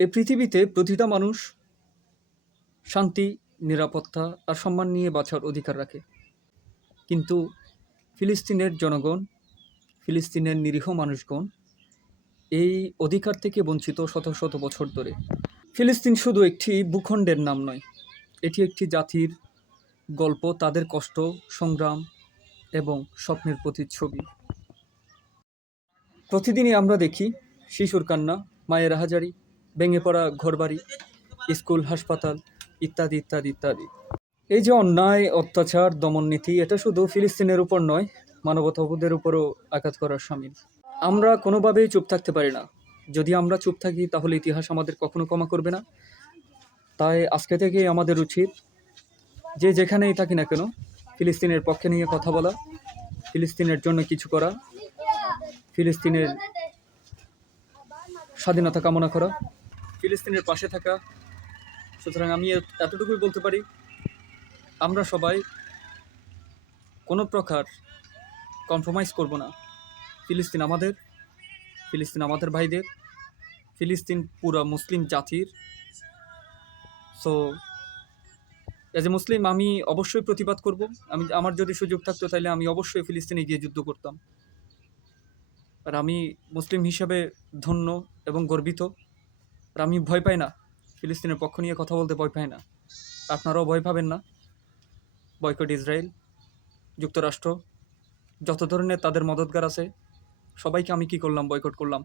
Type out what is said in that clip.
এই পৃথিবীতে প্রতিটা মানুষ শান্তি, নিরাপত্তা আর সম্মান নিয়ে বাঁচার অধিকার রাখে। কিন্তু ফিলিস্তিনের জনগণ, ফিলিস্তিনের নিরীহ মানুষগণ এই অধিকার থেকে বঞ্চিত শত শত বছর ধরে। ফিলিস্তিন শুধু একটি ভূখণ্ডের নাম নয়, এটি একটি জাতির গল্প, তাদের কষ্ট, সংগ্রাম এবং স্বপ্নের প্রতিচ্ছবি। প্রতিদিনই আমরা দেখি শিশুর কান্না, মায়ের হাজারি ভেঙে পড়া ঘরবাড়ি, স্কুল, হাসপাতাল ইত্যাদি ইত্যাদি ইত্যাদি। এই যে অন্যায়, অত্যাচার দমননীতি এটা শুধু ফিলিস্তিনের উপর নয়, মানবতাবোধের উপরও আঘাত করার সামিল। আমরা কোনোভাবেই চুপ থাকতে পারি না। যদি আমরা চুপ থাকি, তাহলে ইতিহাস আমাদের কখনো ক্ষমা করবে না। তাই আজকে থেকেই আমাদের উচিত, যে যেখানেই থাকি না কেন, ফিলিস্তিনের পক্ষে নিয়ে কথা বলা, ফিলিস্তিনের জন্য কিছু করা, ফিলিস্তিনের স্বাধীনতা কামনা করা ফিলিস্তিনের পাশে থাকা। সুতরাং আমি এত- এতটুকুই বলতে পারি, আমরা সবাই কোনো প্রকার কম্প্রোমাইজ করব না। ফিলিস্তিন আমাদের ফিলিস্তিন আমাদের ভাইদের, ফিলিস্তিন পুরো মুসলিম জাতির। সো এজ এ মুসলিম আমি অবশ্যই প্রতিবাদ করব। আমি আমার যদি সুযোগ থাকতো তাহলে আমি অবশ্যই ফিলিস্তিনে গিয়ে যুদ্ধ করতাম। আর আমি মুসলিম হিসাবে ধন্য এবং গর্বিত। আর আমি ভয় পাই না। ফিলিস্তিনের পক্ষ নিয়ে কথা বলতে ভয় পাই না। আপনারাও ভয় পাবেন না। বয়কট ইসরায়েল, যুক্তরাষ্ট্র, যত ধরনের তাদের মদতগার আছে, সবাইকে আমি কি করলাম, বয়কট করলাম।